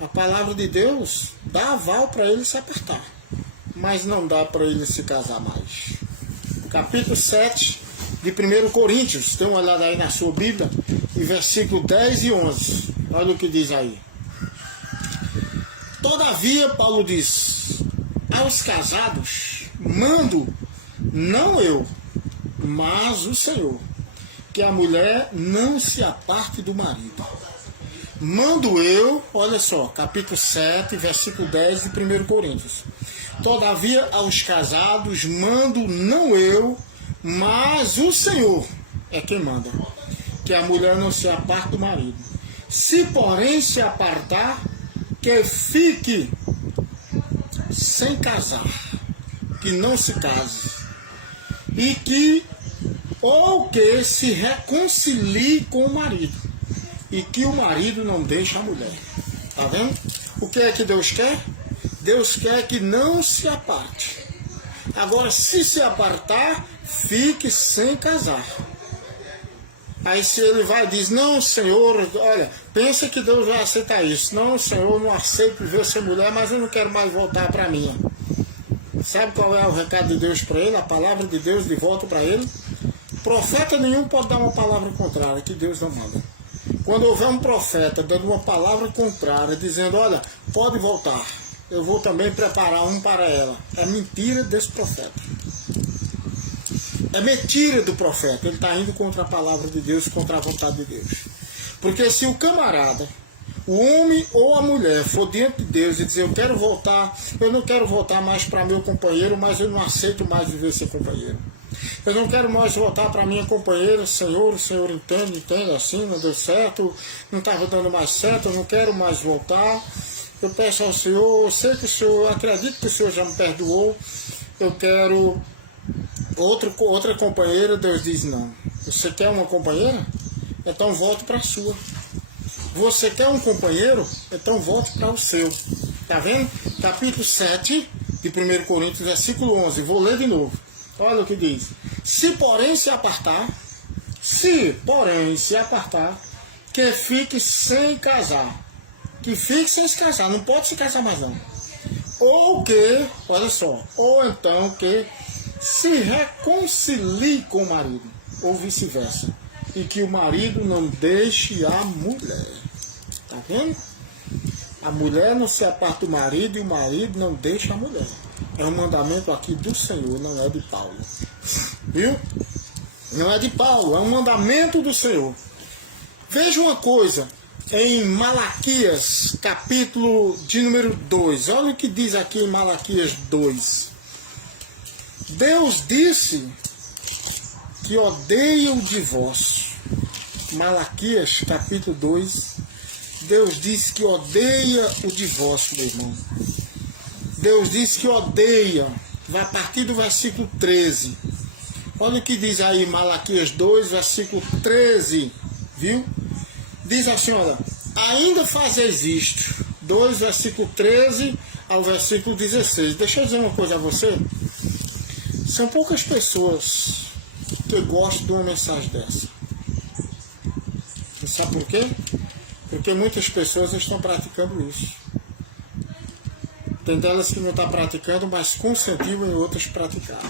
A palavra de Deus dá aval para eles se apartar, mas não dá para eles se casar mais. Capítulo 7 de 1 Coríntios, dê uma olhada aí na sua Bíblia, em versículo 10 e 11. Olha o que diz aí. Todavia, Paulo diz, aos casados, mando, não eu, mas o Senhor, que a mulher não se aparte do marido. Mando eu, olha só, capítulo 7, versículo 10 de 1 Coríntios. Todavia, aos casados, mando não eu, mas o Senhor é quem manda, que a mulher não se aparte do marido. Se, porém, se apartar, que fique sem casar, que não se case, e que, ou que se reconcilie com o marido, e que o marido não deixe a mulher. Tá vendo? O que é que Deus quer? Deus quer que não se aparte. Agora, se apartar, fique sem casar. Aí se ele vai e diz, não, Senhor, olha, pensa que Deus vai aceitar isso. Não, Senhor, não aceito ver ser mulher, mas eu não quero mais voltar para minha. Sabe qual é o recado de Deus para ele? A palavra de Deus de volta para ele? Profeta nenhum pode dar uma palavra contrária, que Deus não manda. Quando houver um profeta dando uma palavra contrária, dizendo, olha, pode voltar, eu vou também preparar um para ela. É mentira desse profeta. É mentira do profeta. Ele está indo contra a palavra de Deus, contra a vontade de Deus. Porque se o camarada, o homem ou a mulher, for diante de Deus e dizer, eu quero voltar, eu não quero voltar mais para meu companheiro, mas eu não aceito mais viver sem companheiro. Eu não quero mais voltar para minha companheira, Senhor, o Senhor entende assim, não deu certo, não estava dando mais certo, eu não quero mais voltar. Eu peço ao Senhor, eu sei que o Senhor, acredito que o Senhor já me perdoou, eu quero outra companheira. Deus diz, não. Você quer uma companheira? então volte para a sua. Você quer um companheiro? Então volte para o seu. Tá vendo? Capítulo 7 de 1 Coríntios, versículo 11. Vou ler de novo. Olha o que diz. Se porém se apartar, que fique sem casar. Que fique sem se casar. Não pode se casar mais não. Ou que, olha só, ou então que se reconcilie com o marido. Ou vice-versa. E que o marido não deixe a mulher. Tá vendo? A mulher não se aparta do marido e o marido não deixa a mulher. É um mandamento aqui do Senhor, não é de Paulo. Viu? Não é de Paulo, é um mandamento do Senhor. Veja uma coisa, em Malaquias, capítulo de número 2. Olha o que diz aqui em Malaquias 2. Deus disse que odeia o divórcio. Malaquias, capítulo 2. Deus disse que odeia o divórcio, meu irmão. Deus disse que odeia. Vai a partir do versículo 13. Olha o que diz aí Malaquias 2, versículo 13. Viu? Diz assim, olha. Ainda fazeis isto. 2, versículo 13 ao versículo 16. Deixa eu dizer uma coisa a você. São poucas pessoas que gostam de uma mensagem dessa. E sabe por quê? Porque muitas pessoas estão praticando isso. Tem delas que não estão praticando, mas consentiram em outras praticar.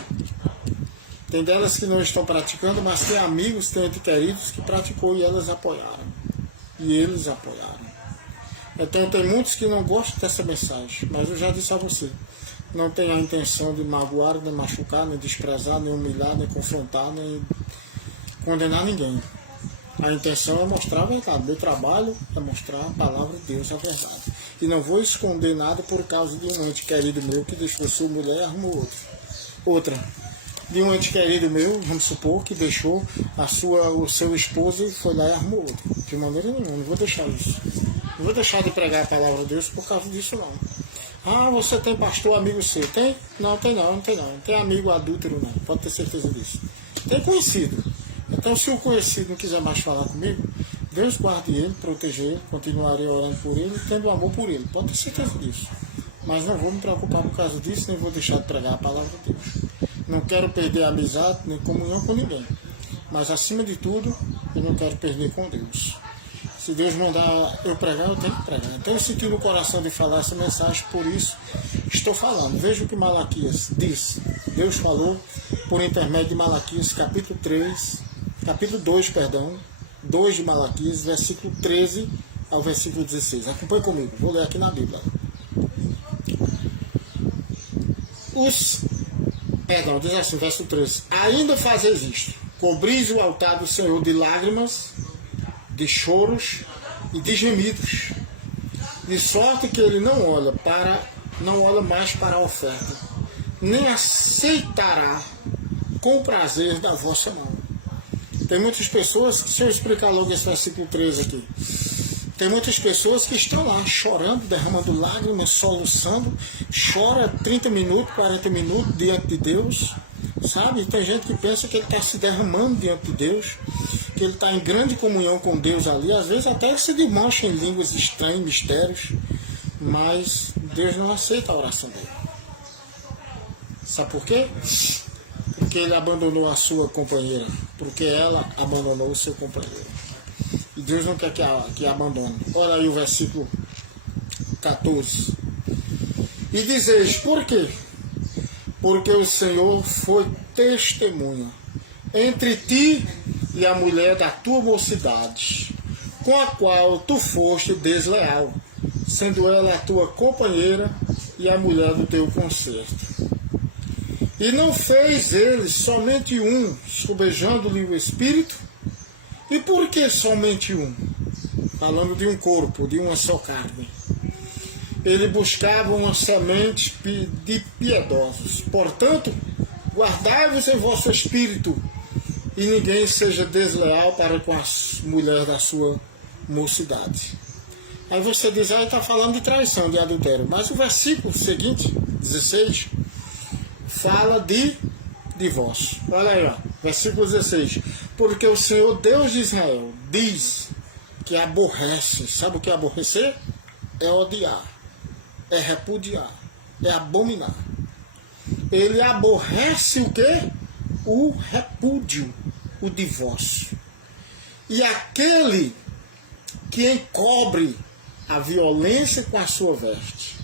Tem delas que não estão praticando, mas tem amigos, tem entes queridos que praticou e elas apoiaram. E eles apoiaram. Então tem muitos que não gostam dessa mensagem. Mas eu já disse a você. Não tem a intenção de magoar, nem machucar, nem desprezar, nem humilhar, nem confrontar, nem condenar ninguém. A intenção é mostrar a verdade. Meu trabalho é mostrar a palavra de Deus, a verdade. E não vou esconder nada por causa de um ente querido meu que deixou sua mulher e arrumou outra. De um ente querido meu, vamos supor, que deixou o seu esposo e foi lá e arrumou outro. De maneira nenhuma, não vou deixar isso. Não vou deixar de pregar a palavra de Deus por causa disso não. Ah, você tem pastor amigo seu? Tem? Não tem não, não tem não. Não tem amigo adúltero não, pode ter certeza disso. Tem conhecido. Então se o conhecido não quiser mais falar comigo, Deus guarde ele, proteja ele, continuarei orando por ele e tendo amor por ele. Pode ter certeza disso. Mas não vou me preocupar por causa disso, nem vou deixar de pregar a palavra de Deus. Não quero perder a amizade, nem comunhão com ninguém. Mas acima de tudo, eu não quero perder com Deus. Se Deus mandar eu pregar, eu tenho que pregar. Então eu senti no coração de falar essa mensagem, por isso estou falando. Veja o que Malaquias diz. Deus falou por intermédio de Malaquias, capítulo 2 de Malaquias, versículo 13 ao versículo 16. Acompanhe comigo, vou ler aqui na Bíblia. Diz assim, verso 13. Ainda fazeis isto, cobris o altar do Senhor de lágrimas, de choros e de gemidos, de sorte que ele não olha mais para a oferta, nem aceitará com prazer da vossa mão. Tem muitas pessoas, deixa eu explicar logo esse versículo 13 aqui. Tem muitas pessoas que estão lá chorando, derramando lágrimas, soluçando, chora 30 minutos, 40 minutos diante de Deus, sabe? Tem gente que pensa que ele está se derramando diante de Deus, que ele está em grande comunhão com Deus ali, às vezes até se desmancha em línguas estranhas, mistérios, mas Deus não aceita a oração dele. Sabe por quê? Porque ele abandonou a sua companheira, porque ela abandonou o seu companheiro. E Deus não quer que abandone. Olha aí o versículo 14. E dizeis, por quê? Porque o Senhor foi testemunha entre ti e a mulher da tua mocidade, com a qual tu foste desleal, sendo ela a tua companheira e a mulher do teu concerto. E não fez ele somente um, sobejando-lhe o espírito? E por que somente um? Falando de um corpo, de uma só carne. Ele buscava uma semente de piedosos. Portanto, guardai-vos em vosso espírito, e ninguém seja desleal para com a mulher da sua mocidade. Aí você diz, está falando de traição, de adultério. Mas o versículo seguinte, 16, fala de divórcio. Olha aí, ó, versículo 16. Porque o Senhor Deus de Israel diz que aborrece. Sabe o que é aborrecer? É odiar, é repudiar, é abominar. Ele aborrece o quê? O repúdio, o divórcio. E aquele que encobre a violência com a sua veste,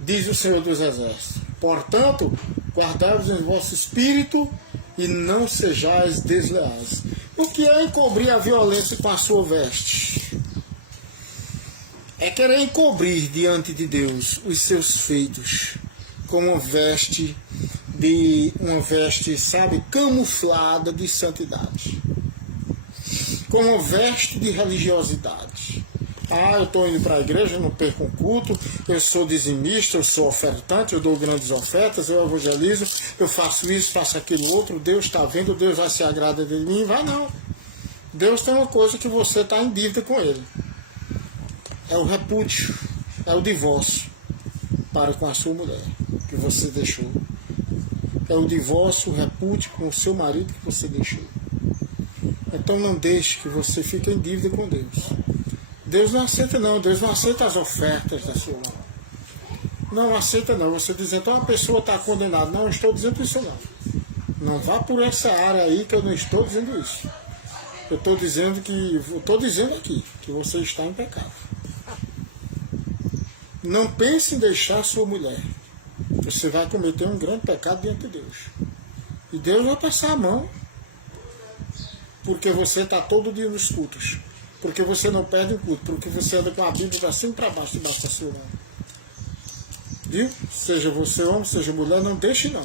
diz o Senhor dos Exércitos. Portanto, guardai-vos em vosso espírito e não sejais desleais. O que é encobrir a violência com a sua veste? É querer encobrir diante de Deus os seus feitos com uma veste, sabe, camuflada de santidade, com uma veste de religiosidade. Eu estou indo para a igreja, eu não perco um culto, eu sou dizimista, eu sou ofertante, eu dou grandes ofertas, eu evangelizo, eu faço isso, faço aquilo outro, Deus está vendo, Deus vai se agradar de mim. Vai não. Deus tem uma coisa que você está em dívida com Ele. É o repúdio, é o divórcio para com a sua mulher que você deixou. É o divórcio, o repúdio com o seu marido que você deixou. Então não deixe que você fique em dívida com Deus. Deus não aceita não, Deus não aceita as ofertas da sua mão. Não aceita não, você diz, então a pessoa está condenada. Não, eu estou dizendo isso não. Não vá por essa área aí que eu não estou dizendo isso. Eu estou dizendo aqui que você está em pecado. Não pense em deixar sua mulher. Você vai cometer um grande pecado diante de Deus. E Deus vai passar a mão. Porque você está todo dia nos cultos. Porque você não perde um culto. Porque você anda com a Bíblia para cima e para baixo, debaixo da sua mão. Viu? Seja você homem, seja mulher, não deixe não.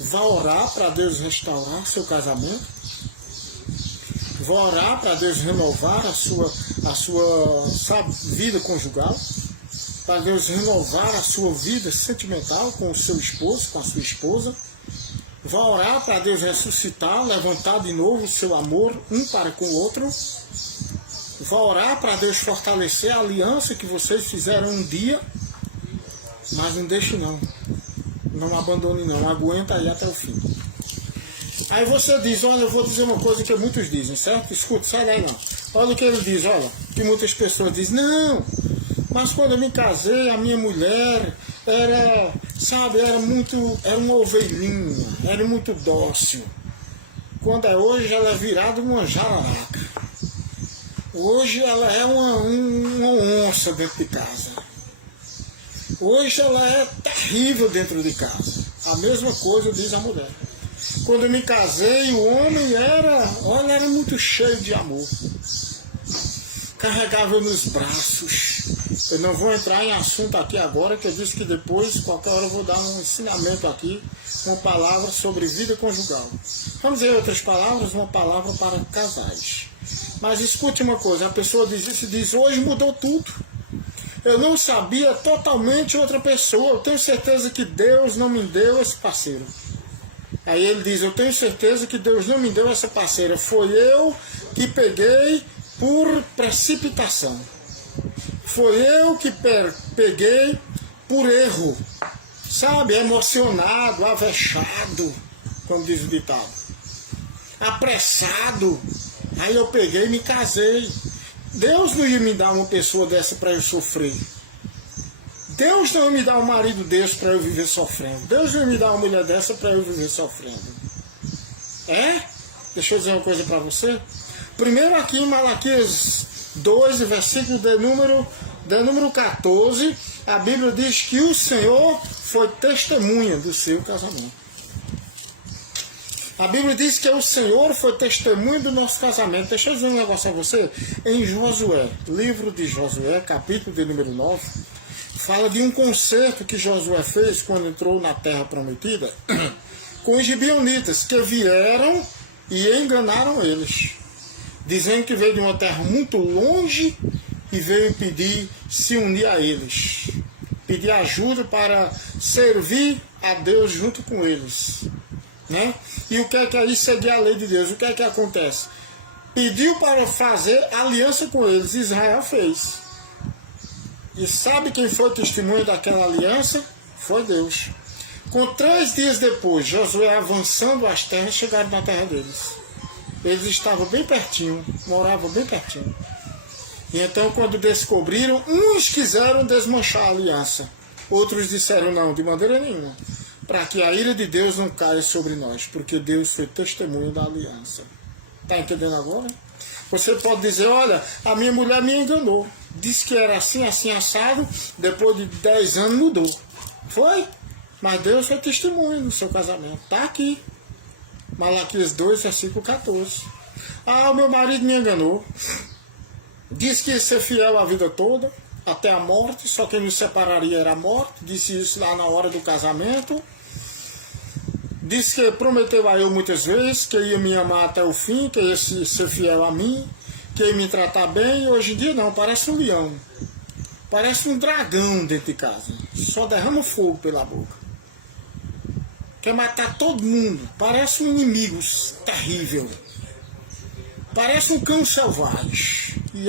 Vá orar para Deus restaurar seu casamento. Vá orar para Deus renovar a sua sabe, vida conjugal. Para Deus renovar a sua vida sentimental com o seu esposo, com a sua esposa. Vá orar para Deus ressuscitar, levantar de novo o seu amor um para com o outro. Vá orar para Deus fortalecer a aliança que vocês fizeram um dia. Mas não deixe não. Não abandone não. Aguenta aí até o fim. Aí você diz, olha, eu vou dizer uma coisa que muitos dizem, certo? Escuta, sai daí não. Olha o que ele diz, olha. Que muitas pessoas dizem, não, mas quando eu me casei, a minha mulher era uma ovelhinha, era muito dócil. Quando é hoje, ela é virada uma jararaca. Hoje ela é uma onça dentro de casa. Hoje ela é terrível dentro de casa. A mesma coisa diz a mulher. Quando eu me casei, o homem era muito cheio de amor. Carregava eu nos braços. Eu não vou entrar em assunto aqui agora, que eu disse que depois, qualquer hora, eu vou dar um ensinamento aqui, uma palavra sobre vida conjugal. Vamos dizer outras palavras, uma palavra para casais. Mas escute uma coisa, a pessoa diz isso e diz, hoje mudou tudo. Eu não sabia totalmente outra pessoa, eu tenho certeza que Deus não me deu esse parceiro. Aí ele diz, eu tenho certeza que Deus não me deu essa parceira, foi eu que peguei por precipitação. Foi eu que peguei por erro, sabe, emocionado, avexado, como diz o ditado, apressado. Aí eu peguei e me casei. Deus não ia me dar uma pessoa dessa para eu sofrer. Deus não ia me dar um marido desse para eu viver sofrendo. Deus não ia me dar uma mulher dessa para eu viver sofrendo. Deixa eu dizer uma coisa para você. Primeiro aqui em Malaquias 2, versículo de número 14, a Bíblia diz que o Senhor foi testemunha do seu casamento. A Bíblia diz que o Senhor foi testemunha do nosso casamento. Deixa eu dizer um negócio a você. Em Josué, livro de Josué, capítulo de número 9, fala de um concerto que Josué fez quando entrou na terra prometida com os gibeonitas, que vieram e enganaram eles, dizendo que veio de uma terra muito longe e veio pedir, se unir a eles, pedir ajuda para servir a Deus junto com eles, né? E o que é aí? Seguir a lei de Deus. O que é que acontece? Pediu para fazer aliança com eles, Israel fez. E sabe quem foi testemunha daquela aliança? Foi Deus. Com 3 dias depois, Josué avançando as terras, chegaram na terra deles. Eles estavam bem pertinho, moravam bem pertinho. E então, quando descobriram, uns quiseram desmanchar a aliança. Outros disseram não, de maneira nenhuma. Para que a ira de Deus não caia sobre nós. Porque Deus foi testemunho da aliança. Está entendendo agora? Você pode dizer, olha, a minha mulher me enganou. Disse que era assim, assim, assado. Depois de 10 anos mudou. Foi? Mas Deus foi testemunho no seu casamento. Está aqui. Malaquias 2, versículo 14. Ah, o meu marido me enganou. Disse que ia ser fiel a vida toda, até a morte, só quem nos separaria era a morte. Disse isso lá na hora do casamento. Disse que prometeu a eu muitas vezes que ia me amar até o fim, que ia ser fiel a mim, que ia me tratar bem. E hoje em dia não, parece um leão. Parece um dragão dentro de casa. Só derrama fogo pela boca. Quer matar todo mundo. Parece um inimigo terrível. Parece um cão selvagem. E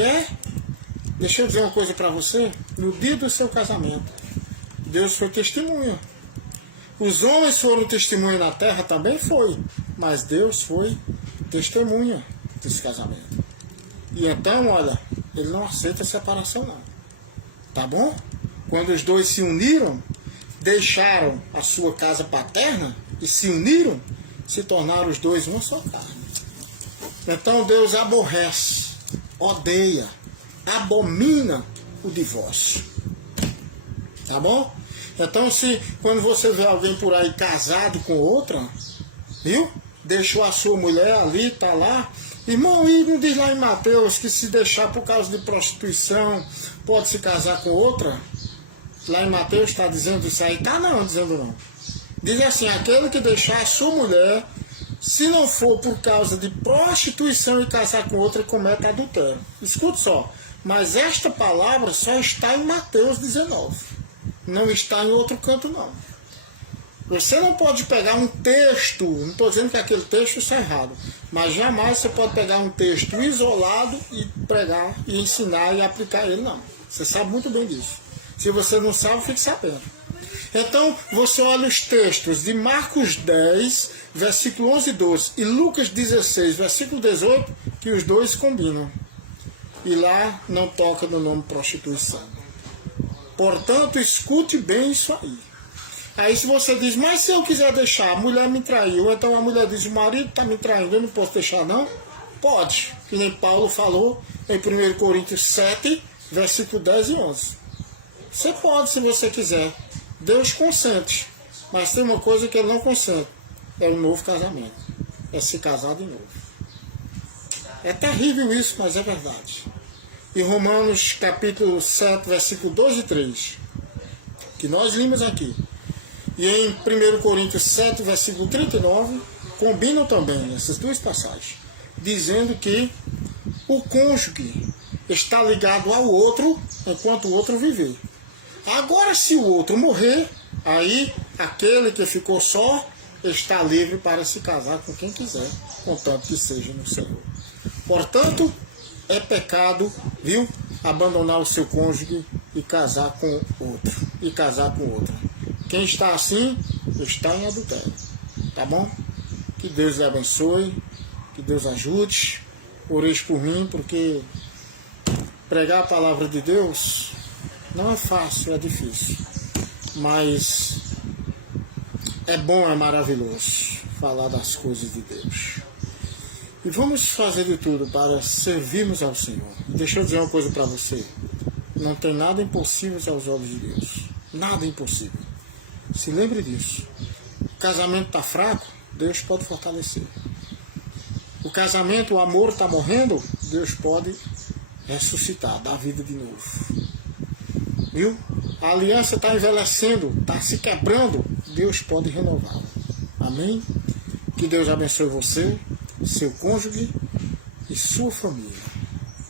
deixa eu dizer uma coisa para você. No dia do seu casamento, Deus foi testemunha. Os homens foram testemunha na terra, também foi. Mas Deus foi testemunha desse casamento. E então, olha, Ele não aceita separação não. Tá bom? Quando os dois se uniram, deixaram a sua casa paterna e se uniram, se tornaram os dois uma só carne. Então Deus aborrece, odeia, abomina o divórcio. Tá bom? Então quando você vê alguém por aí casado com outra, viu? Deixou a sua mulher ali, tá lá. Irmão, e não diz lá em Mateus que se deixar por causa de prostituição, pode se casar com outra? Lá em Mateus está dizendo isso aí? Tá não, dizendo não. Diz assim, aquele que deixar a sua mulher, se não for por causa de prostituição e casar com outra, comete adultério. Escute só, mas esta palavra só está em Mateus 19. Não está em outro canto não. Você não pode pegar um texto, não estou dizendo que aquele texto está errado, mas jamais você pode pegar um texto isolado e pregar, e ensinar e aplicar ele, não. Você sabe muito bem disso. Se você não sabe, fique sabendo. Então, você olha os textos de Marcos 10, versículo 11 e 12, e Lucas 16, versículo 18, que os dois combinam. E lá não toca no nome prostituição. Portanto, escute bem isso aí. Aí se você diz, mas se eu quiser deixar, a mulher me traiu, então a mulher diz, o marido está me traindo, eu não posso deixar não? Pode, que nem Paulo falou em 1 Coríntios 7, versículo 10 e 11. Você pode se você quiser. Deus consente. Mas tem uma coisa que Ele não consente. É um novo casamento. É se casar de novo. É terrível isso, mas é verdade. E Romanos capítulo 7, versículo 12 e 3, que nós limos aqui. E em 1 Coríntios 7, versículo 39, combinam também essas duas passagens. Dizendo que o cônjuge está ligado ao outro enquanto o outro viver. Agora, se o outro morrer, aí aquele que ficou só está livre para se casar com quem quiser, contanto que seja no Senhor. Portanto, é pecado, viu? Abandonar o seu cônjuge e casar com outro. E casar com outra. Quem está assim, está em adultério. Tá bom? Que Deus lhe abençoe, que Deus ajude. Oreis por mim, porque pregar a palavra de Deus não é fácil, é difícil. Mas é bom, é maravilhoso falar das coisas de Deus. E vamos fazer de tudo para servirmos ao Senhor. Deixa eu dizer uma coisa para você. Não tem nada impossível aos olhos de Deus. Nada impossível. Se lembre disso. O casamento está fraco, Deus pode fortalecer. O casamento, o amor está morrendo, Deus pode ressuscitar, dar vida de novo. Viu? A aliança está envelhecendo, está se quebrando, Deus pode renová-la. Amém? Que Deus abençoe você, seu cônjuge e sua família,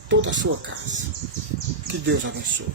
toda a sua casa. Que Deus abençoe.